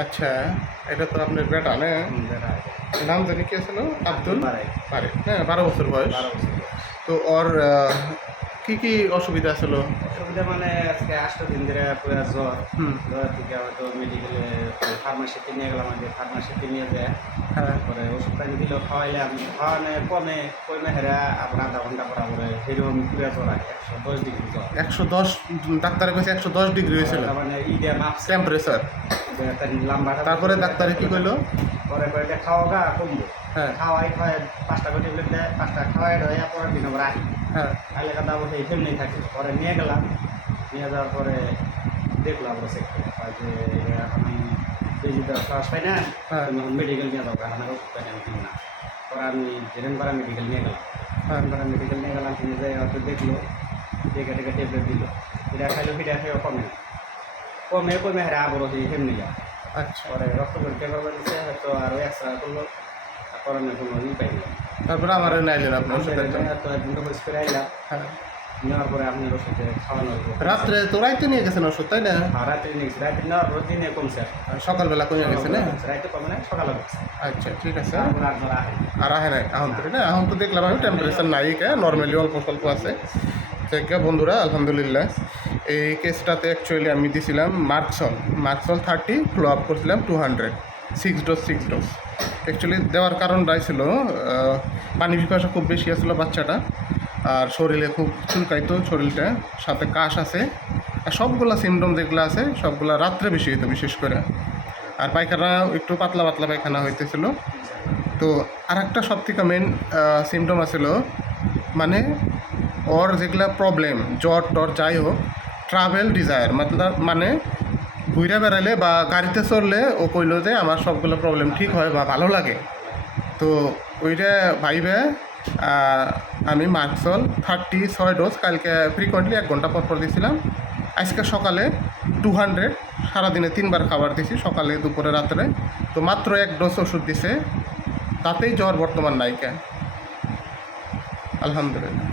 আচ্ছা, এটা তো আপনার বেটা না? বেটা নাম জানি কি ছিল? আব্দুল পারে পারেক। হ্যাঁ, 12 বছর বয়স। 12 বছর। তো ওর কি কি অসুবিধা ছিল? অসুবিধা মানে আজকে 8 দিন ধরে পুরা জ্বর। হুম। জ্বর থেকে হয়তো মেডিকেলে ফার্মাসিতে নিয়ে গেলাম, আগে ফার্মাসিতে নিয়ে যায় হ্যাঁ। তারপরে ওষুধ পানি দিল, খাওয়াইলাম, খাওয়ানো কমে হেরা আবার আধা ঘন্টা পর আবার এরকম পুরা জ্বর আগে 110 ডিগ্রি জ্বর। 110, ডাক্তারে কইছে 110 ডিগ্রি হয়েছিল তার মানে ইডিয়া মাপছে টেম্পারেচার। লাম্বা। তারপরে ডাক্তারে কি কইলো? পরে কয়েকটা খাওয়া গা কমবো। হ্যাঁ। খাওয়াই 5টা করে টেবলেট দেয়, 5টা খাওয়াই রয়ে পরের দিন আবার আহি হ্যাঁ। আইলে কাদা বসে এমনি থাকি। পরে নিয়ে গেলাম, নিয়ে যাওয়ার পরে দেখলাম আমরা চেক করে হয় যে এখন আমি বেশি তো শ্বাস পাই না, হ্যাঁ। তুমি এখন মেডিকেল নিয়ে যাবো, এখন আর ওষুধ পাই না, আমি কিনি না। পরে আমি জেরেন করা মেডিকেল নিয়ে গেলাম, হ্যাঁ। করা মেডিকেল নিয়ে গেলাম, কিনে যাই হয়তো দেখলো, দেখে টেকে টেবলেট দিল, এটা খাইলো, ফিটা খেয়েও কমে না, কমে হারে আবারও সেই এমনি যায়। আচ্ছা, পরে রক্ত পরীক্ষা করবার দিচ্ছে, হয়তো আরও এক্সরা করলো, করোনা কোনো পাই না। তারপরে আমার নাইলেন আপনার ওষুধের জন্য। তো একদিন তো পরিষ্কার আইলাম, হ্যাঁ। নেওয়ার পরে আপনার ওষুধে খাওয়ানো হলো। রাত্রে তো রাইতে নিয়ে গেছেন ওষুধ, তাই না? আর রাত্রে নিয়েছি, রাত্রে নেওয়ার পর দিনে কমছে, আর সকালবেলা কমে গেছে না? রাইতে কমে না, সকালে কমছে। আচ্ছা, ঠিক আছে। তারপর আর জ্বর আহে আর আহে নাই এখন তো না? এখন তো দেখলাম আমি টেম্পারেচার নাই, কে নর্মালি অল্প স্বল্প আছে। ঠিক বন্ধুরা, আলহামদুলিল্লাহ। এই কেসটাতে অ্যাকচুয়ালি আমি দিয়েছিলাম মার্কসল 30, ফলো আপ করছিলাম 200, 6 ডোজ। অ্যাকচুয়ালি দেওয়ার কারণটাই ছিল পানি পিপাসা খুব বেশি আসলো বাচ্চাটা, আর শরীরে খুব চুলকাইতো শরীরটা, সাথে কাশ আছে, আর সবগুলা সিমটম যেগুলো আছে সবগুলা রাত্রে বেশি হইতো বিশেষ করে। আর পায়খানা একটু পাতলা পাতলা পায়খানা হইতেছিল। তো আর একটা সব থেকে মেন সিমটম আছিল, মানে ওর যেগুলা প্রবলেম, জ্বর টর যাই হোক, ট্রাভেল ডিজায়ার মানে ঘুরে বেড়ালে বা গাড়িতে চড়লে ও কইলো যে আমার সবগুলো প্রবলেম ঠিক হয় বা ভালো লাগে। তো ওইটা ভাইবে আমি মার্কসল 36 ডোজ কালকে ফ্রিকোয়েন্টলি 1 ঘন্টা পর দিয়েছিলাম। আজকে সকালে 200, সারাদিনে 3বার খাবার দিছি, সকালে দুপুরে রাত্রে। তো মাত্র 1 ডোজ ওষুধ দিছে, তাতেই জ্বর বর্তমান নাইকা, আলহামদুলিল্লাহ।